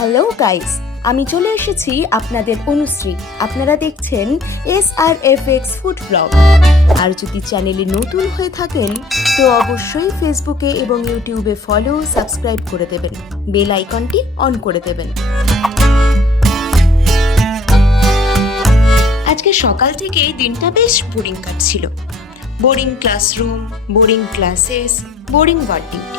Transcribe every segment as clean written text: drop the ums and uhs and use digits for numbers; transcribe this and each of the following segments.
Hello guys, আমি চলে এসেছি আপনাদের অনুশ্রী। আপনারা দেখছেন SRFX ফুড ব্লগ। আর যদি চ্যানেলে নতুন হয়ে থাকেন তো অবশ্যই ফেসবুকে এবং ইউটিউবে ফলো সাবস্ক্রাইব করে দেবেন, বেল আইকনটি অন করে দেবেন। আজকে সকাল থেকে দিনটা বেশ বোরিং কাটছিল। Boring classroom, boring classes, boring ward duty.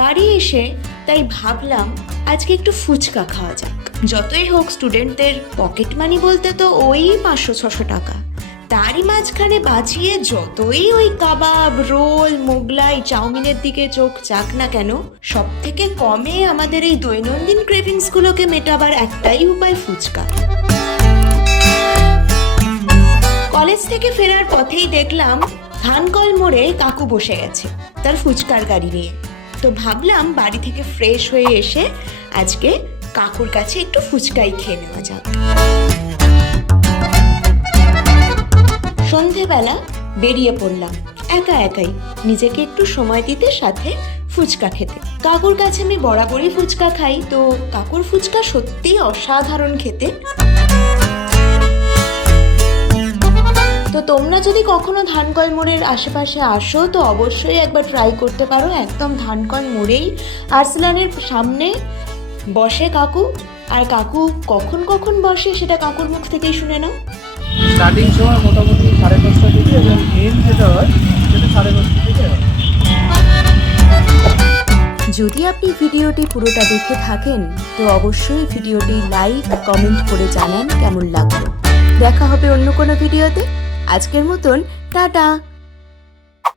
বাড়ি এসে তাই ভাবলাম আজকে একটু ফুচকা খাওয়া যাক। যতই হোক স্টুডেন্টদের পকেট মানি বলতে তো ওই 500-600 টাকা, তারই মাঝখানে বাঁচিয়ে যতই ওই কাবাব, রোল, মোগলাই, চাউমিনের দিকে চোখ যাক না কেন, সব থেকে কমে আমাদের এই দৈনন্দিন ক্রেভিংসগুলোকে মেটাবার একটাই উপায় ফুচকা। কলেজ থেকে ফেরার পথেই দেখলাম ধানকল মোড়ে কাকু বসে গেছে তার ফুচকার গাড়ি নিয়ে। তো ভাবলাম বাড়ি থেকে ফ্রেশ হয়ে এসে আজকে কাকুর কাছে একটু ফুচকাই খেয়ে নেওয়া যাক। সন্ধেবেলা বেরিয়ে পড়লাম একা একাই, নিজেকে একটু সময় দিতে, সাথে ফুচকা খেতে। কাকুর কাছে আমি বরাবরই ফুচকা খাই, তো কাকুর ফুচকা সত্যিই অসাধারণ খেতে। তো তোমরা যদি কখনো ধানকল মোড়ের আশেপাশে আসো তো অবশ্যই একবার ট্রাই করতে পারো। একদম ধানকল মোড়েই আর্সেলানের সামনে বসে কাকু। আর কাকু কখন কখন বসে সেটা কাকুর মুখ থেকেই শুনে নাও। স্টার্টিং সময় মোটামুটি 5:30 থেকে এবং এন্ড যেটা হয় সেটা 5:30 থেকে হয়। যদি আপনি ভিডিওটি পুরোটা দেখে থাকেন তো অবশ্যই ভিডিওটি লাইক, কমেন্ট করে জানান কেমন লাগলো। দেখা হবে অন্য কোনো ভিডিওতে। আজকের মতন টাটা।